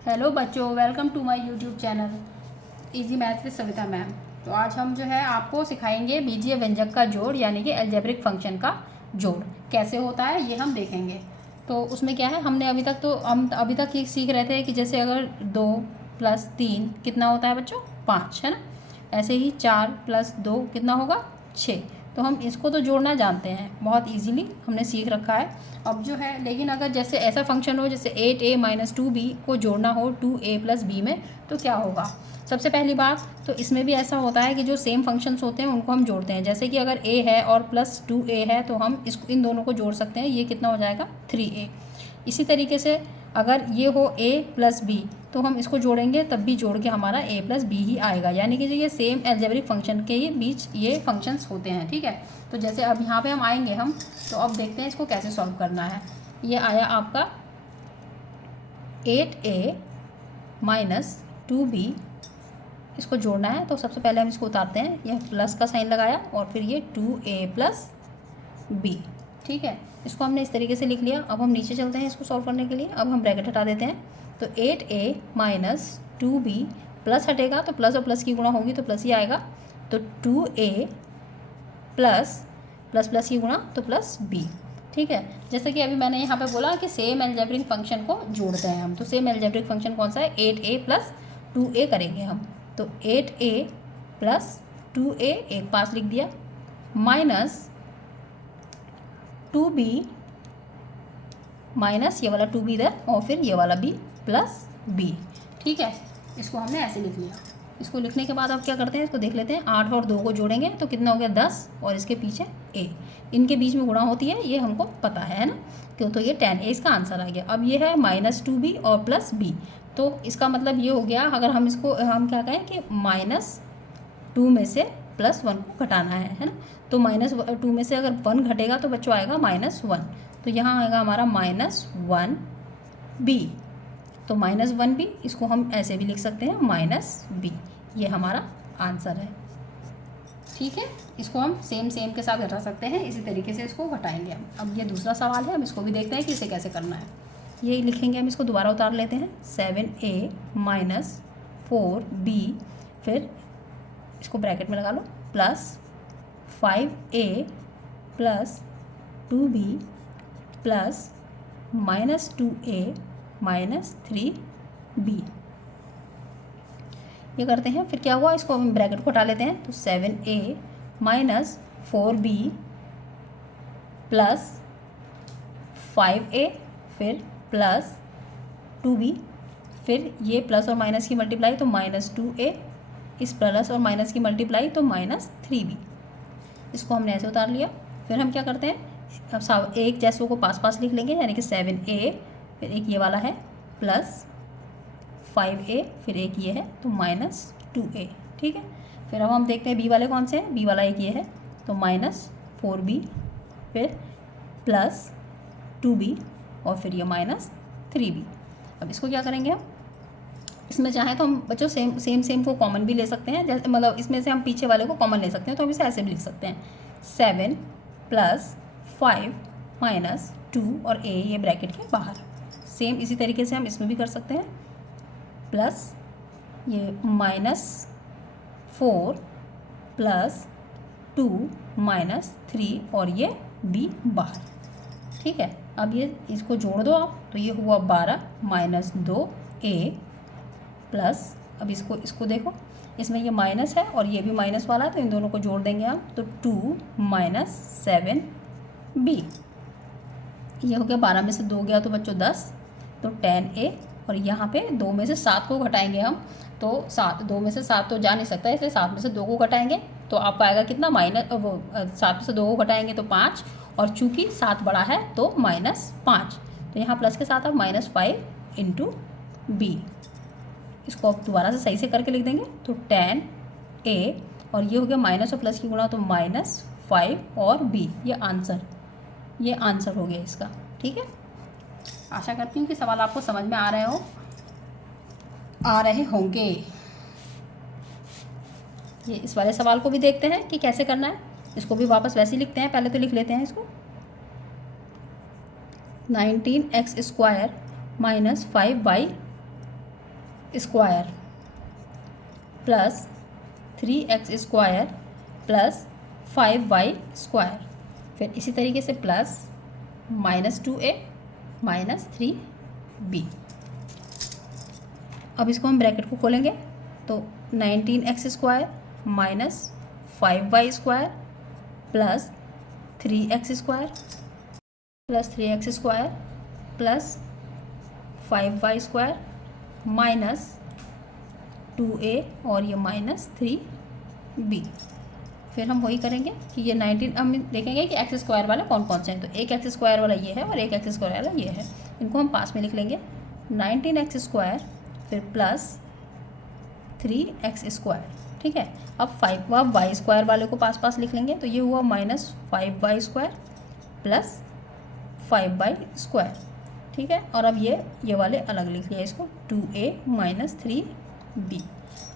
Hello बच्चों, welcome to my YouTube channel easy math with Savita ma'am. तो आज हम जो है आपको सिखाएंगे बीजीय व्यंजक का जोड़ यानी कि अलजेब्रिक फंक्शन का जोड़ कैसे होता है ये हम देखेंगे। तो उसमें क्या है, हमने हम अभी तक ये सीख रहे थे कि जैसे अगर 2 + 3 कितना होता है बच्चों, 5 है ना। ऐसे ही 4 + 2 कितना होगा, 6। तो हम इसको तो जोड़ना जानते हैं, बहुत इजीली हमने सीख रखा है। अब जो है लेकिन अगर जैसे ऐसा फंक्शन हो जैसे 8a - 2b को जोड़ना हो 2a + b में, तो क्या होगा। सबसे पहली बात तो इसमें भी ऐसा होता है कि जो सेम फंक्शंस होते हैं उनको हम जोड़ते हैं। जैसे कि अगर a है और +2a है तो हम इन दोनों को जोड़ सकते हैं, ये कितना हो जाएगा 3a। इसी तरीके से अगर ये हो a + b तो हम इसको जोड़ेंगे तब भी जोड़ के हमारा a + b ही आएगा, यानी कि ये सेम अलजेब्रिक फंक्शन के बीच ये फंक्शंस होते हैं। ठीक है, तो जैसे अब यहाँ पे हम आएंगे तो अब देखते हैं इसको कैसे सॉल्व करना है। ये आया आपका 8a - 2b, इसको जोड़ना है। तो सबसे पहले हम इसको उतारते हैं, यह प्लस का साइन लगाया और फिर ये 2a + b। ठीक है, इसको हमने इस तरीके से लिख लिया। अब हम नीचे चलते हैं इसको सॉल्व करने के लिए। अब हम ब्रैकेट हटा देते हैं, तो 8a - 2b, प्लस हटेगा तो प्लस और प्लस की गुणा होगी तो प्लस ही आएगा। तो 2a प्लस प्लस प्लस की गुणा तो +b। ठीक है, जैसे कि अभी मैंने यहाँ पे बोला कि सेम अलजेब्रिक फंक्शन को जोड़ते हैं हम। तो सेम अलजेब्रिक फंक्शन कौन सा है, 8a + 2a करेंगे हम। तो 8a + 2a एक पास लिख दिया, माइनस 2b माइनस ये वाला 2b इधर और फिर ये वाला b + b। ठीक है, इसको हमने ऐसे लिख लिया। इसको लिखने के बाद अब क्या करते हैं, इसको देख लेते हैं। 8 और 2 को जोड़ेंगे तो कितना हो गया 10, और इसके पीछे a, इनके बीच में गुणा होती है, ये हमको पता है ना। क्यों, तो ये 10a इसका आंसर आ गया। अब ये है -2b और +b, तो इसका मतलब ये हो गया, अगर हम इसको हम क्या कहें कि -2 में से +1 को घटाना है ना। तो -2 में से अगर 1 घटेगा तो बच्चों आएगा -1, तो यहाँ आएगा हमारा -1b। तो -1b, इसको हम ऐसे भी लिख सकते हैं -b, ये हमारा आंसर है। ठीक है, इसको हम सेम के साथ घटा सकते हैं, इसी तरीके से इसको घटाएंगे हम। अब ये दूसरा सवाल है, हम इसको भी देखते हैं कि इसे कैसे करना है। ये लिखेंगे हम, इसको दोबारा उतार लेते हैं। 7a - 4b, फिर इसको ब्रैकेट में लगा लो, plus 5a + 2b plus -2a - 3b। ये करते हैं, फिर क्या हुआ, इसको हम ब्रैकेट को हटा लेते हैं। तो 7a - 4b प्लस 5a फिर प्लस 2b, फिर ये प्लस और माइनस की मल्टीप्लाई तो -2a, इस प्लस और माइनस की मल्टीप्लाई तो -3b। इसको हमने ऐसे उतार लिया। फिर हम क्या करते हैं, अब सब एक जैसों को पास पास लिख लेंगे, यानी कि 7a, फिर एक ये वाला है प्लस 5a, फिर एक ये है तो -2a। ठीक है, फिर अब हम देखते हैं b वाले कौन से हैं। b वाला एक ये है तो -4b, फिर प्लस 2b और फिर ये -3b। अब इसको क्या करेंगे हम, इसमें चाहे तो हम बच्चों सेम को कॉमन भी ले सकते हैं, जैसे मतलब इसमें से हम पीछे वाले को कॉमन ले सकते हैं, तो हम इसे ऐसे भी लिख सकते हैं 7 + 5 - 2 और a ये ब्रैकेट के बाहर। सेम इसी तरीके से हम इसमें भी कर सकते हैं, प्लस ये -4 + 2 - 3 और ये b बाहर। ठीक है, अब ये इसको जोड़ दो आप, तो ये हुआ 12 - 2a प्लस, अब इसको देखो, इसमें ये माइनस है और ये भी माइनस वाला है, तो इन दोनों को जोड़ देंगे हम, तो 2 - 7b। ये हो गया, 12 में से 2 गया तो बच्चों 10, तो 10a, और यहाँ पे 2 में से 7 को घटाएंगे हम, तो 2 में से 7 तो जा नहीं सकता, इसलिए 7 में से 2 को घटाएंगे तो आप आएगा कितना, 7 में से 2 को घटाएंगे तो 5, और चूँकि 7 बड़ा है तो -5, तो यहाँ प्लस के साथ आप -5 × b। इसको अब दोबारा से सही से करके लिख देंगे, तो 10a, और ये हो गया माइनस और प्लस की गुणा तो -5 और b, ये आंसर हो गया इसका। ठीक है, आशा करती हूँ कि सवाल आपको समझ में आ रहे होंगे। ये इस वाले सवाल को भी देखते हैं कि कैसे करना है। इसको भी वापस वैसे ही लिखते हैं, पहले तो लिख लेते हैं इसको, 19x² - 5y square plus 3x square plus 5y square, फिर इसी तरीके से प्लस -2a माइनस 3b। अब इसको हम ब्रैकेट को खोलेंगे तो 19x square minus 5y square plus 3x square plus 3x square plus 5y square minus 2a और ये माइनस 3b। फिर हम वही करेंगे कि ये 19, हम देखेंगे कि एक्स स्क्वायर वाला कौन कौन से हैं। तो एक एक्स स्क्वायर वाला ये है और एक एक्स स्क्वायर वाला ये है, इनको हम पास में लिख लेंगे। 19x स्क्वायर फिर प्लस 3x स्क्वायर, ठीक है। अब 5y स्क्वायर वाले को पास लिख लेंगे तो ये हुआ minus 5y square plus 5y square, ठीक है। और अब ये वाले अलग लिख लिया इसको, 2a माइनस 3b।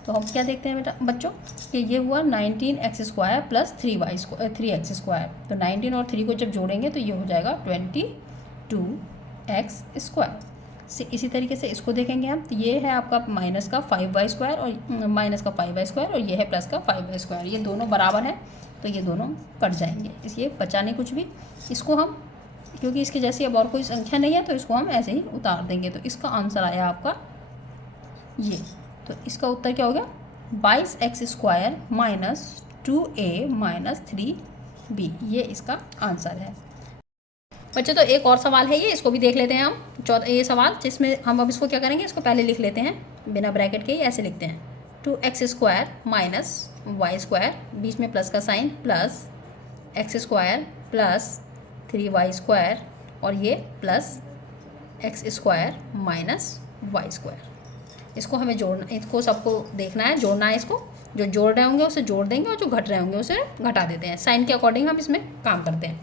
तो हम क्या देखते हैं बेटा बच्चों कि ये हुआ 19x square plus 3x square. तो 19 और 3 को जब जोड़ेंगे तो ये हो जाएगा 22x स्क्वायर। इसी तरीके से इसको देखेंगे हम, तो ये है आपका माइनस का 5y स्क्वायर और माइनस का 5y स्क्वायर और ये है प्लस का 5y स्क्वायर। ये दोनों बराबर हैं तो ये दोनों कट जाएंगे, इसलिए बचा नहीं कुछ भी। इसको हम, क्योंकि इसके जैसी अब और कोई संख्या नहीं है तो इसको हम ऐसे ही उतार देंगे। तो इसका आंसर आया आपका ये। तो इसका उत्तर क्या हो गया, 22x square minus 2a minus 3b, ये इसका आंसर है। बच्चों तो एक और सवाल है ये, इसको भी देख लेते हैं हम। ये सवाल जिसमें हम अब इसको क्या करेंगे, इसको पहले लिख लेते हैं बिना ब्रैकेट के ही, ऐसे लिखते हैं 2x square minus y square, बीच में प्लस का sign, plus x square plus 3y square और ये plus x square minus y square. इसको हमें जोड़ना, इसको सबको देखना है, जोड़ना है। इसको जो जोड़ रहे होंगे उसे जोड़ देंगे और जो घट रहे होंगे उसे घटा देते हैं। साइन के अकॉर्डिंग हम इसमें काम करते हैं।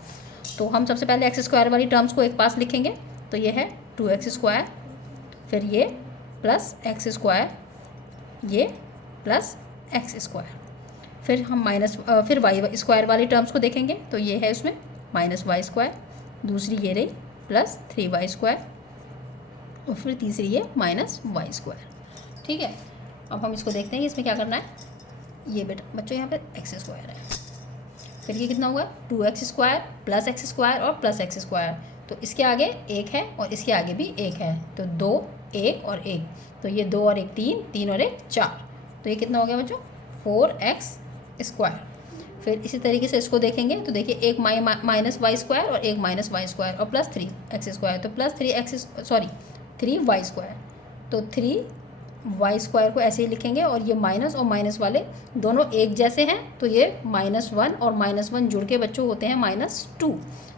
तो हम सबसे पहले एक्स स्क्वायर वाली टर्म्स को एक पास लिखेंगे तो ये है 2x स्क्वायर, फिर ये प्लस एक्स स्क्वायर, ये प्लस एक्स स्क्वायर। फिर हम फिर वाई स्क्वायर वाली टर्म्स को देखेंगे तो ये है उसमें माइनस वाई स्क्वायर, दूसरी ये रही प्लस 3y स्क्वायर और फिर तीसरी ये माइनस वाई स्क्वायर, ठीक है। अब हम इसको देखते हैं कि इसमें क्या करना है। ये बेटा बच्चों यहाँ पे एक्स स्क्वायर है, फिर ये कितना होगा 2x square plus x square और प्लस एक्स स्क्वायर। तो इसके आगे एक है और इसके आगे भी एक है, तो 2 1 और 1, तो ये 2 और 1 3, 3 और 1 4, तो ये कितना हो गया बच्चों 4x स्क्वायर। फिर इसी तरीके से इसको देखेंगे तो देखिए एक माइनस वाई स्क्वायर और एक माइनस वाई स्क्वायर और प्लस 3x स्क्वायर, तो प्लस 3y स्क्वायर। तो 3y स्क्वायर को ऐसे ही लिखेंगे और ये माइनस और माइनस वाले दोनों एक जैसे हैं तो ये -1 और -1 जुड़ के बच्चों होते हैं -2,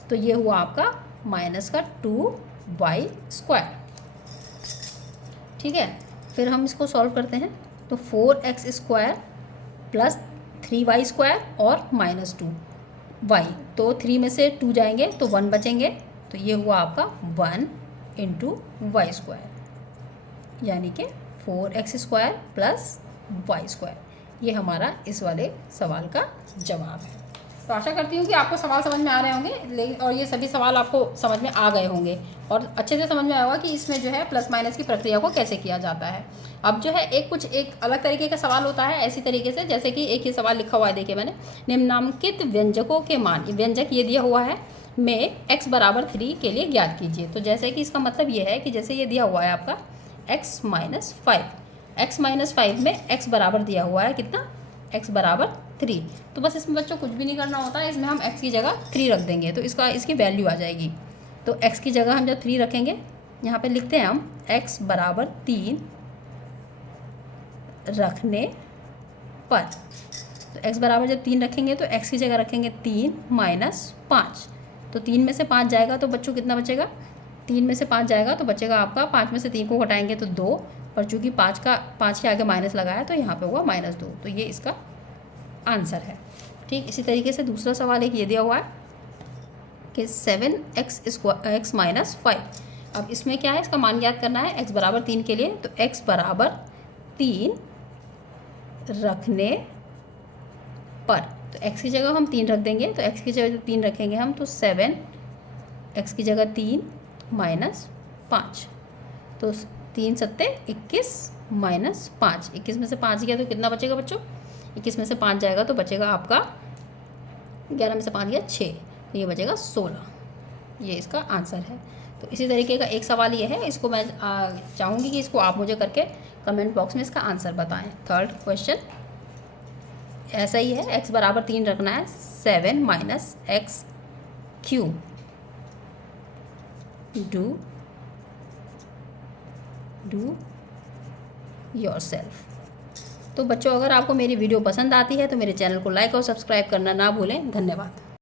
तो ये हुआ आपका माइनस का 2y स्क्वायर, ठीक है। फिर हम इसको सॉल्व करते हैं तो 4x square plus 3y square और -2y, तो 3 में से 2 जाएंगे तो 1 बचेंगे, तो ये हुआ आपका 1 इंटू वाई स्क्वायर, यानी कि 4x square plus Y square. ये हमारा इस वाले सवाल का जवाब है। तो आशा करती हूँ कि आपको सवाल समझ में आ रहे होंगे और ये सभी सवाल आपको समझ में आ गए होंगे और अच्छे से समझ में आया होगा कि इसमें जो है प्लस माइनस की प्रक्रिया को कैसे किया जाता है। अब जो है एक अलग तरीके का सवाल होता है ऐसी तरीके से, जैसे कि एक ही सवाल लिखा हुआ है, देखिए मैंने, निम्नलिखित व्यंजकों के मान, व्यंजक ये दिया हुआ है, में x बराबर 3 के लिए ज्ञात कीजिए। तो जैसे कि इसका मतलब ये है कि जैसे ये दिया हुआ है आपका x -5 में x बराबर दिया हुआ है कितना, x बराबर 3, तो बस इसमें बच्चों कुछ भी नहीं करना होता है, इसमें हम x की जगह 3 रख देंगे तो इसकी वैल्यू आ जाएगी। तो x की जगह हम जब 3 रखेंगे, यहाँ पे लिखते हैं हम x बराबर 3 रखने पर, तो x बराबर जब 3 रखेंगे तो x की जगह रखेंगे 3 - 5, तो 3 में से 5 जाएगा तो बच्चों कितना बचेगा, 3 में से 5 जाएगा तो बचेगा आपका, 5 में से 3 को घटाएंगे तो 2, पर चूँकि 5 के आगे माइनस लगाया तो यहाँ पे हुआ -2, तो ये इसका आंसर है। ठीक इसी तरीके से दूसरा सवाल एक ये दिया हुआ है कि 7x -5। अब इसमें क्या है, इसका मान ज्ञात करना है x बराबर 3 के लिए, तो x बराबर 3 रखने पर, तो x की जगह हम 3 रख देंगे, तो x की जगह 3 रखेंगे हम तो 7, x की जगह 3 - 5, तो 3 × 7 = 21 माइनस 5। 21 में से 5 गया तो कितना बचेगा बच्चों? 21 में से 5 जाएगा तो बचेगा आपका 11 में से 5 गया 6, तो ये बचेगा 16। ये इसका आंसर है। तो इसी तरीके का एक सवाल ये है, इसको मैं चाहूँगी कि इसको आप मुझे करके कमेंट बॉक्स में इसका आंसर बताएं। थर्ड क्वेश्चन ऐसा ही है, x बराबर 3 रखना है, 7 minus x cube do yourself. तो बच्चों अगर आपको मेरी वीडियो पसंद आती है तो मेरे चैनल को लाइक और सब्सक्राइब करना ना भूलें। धन्यवाद।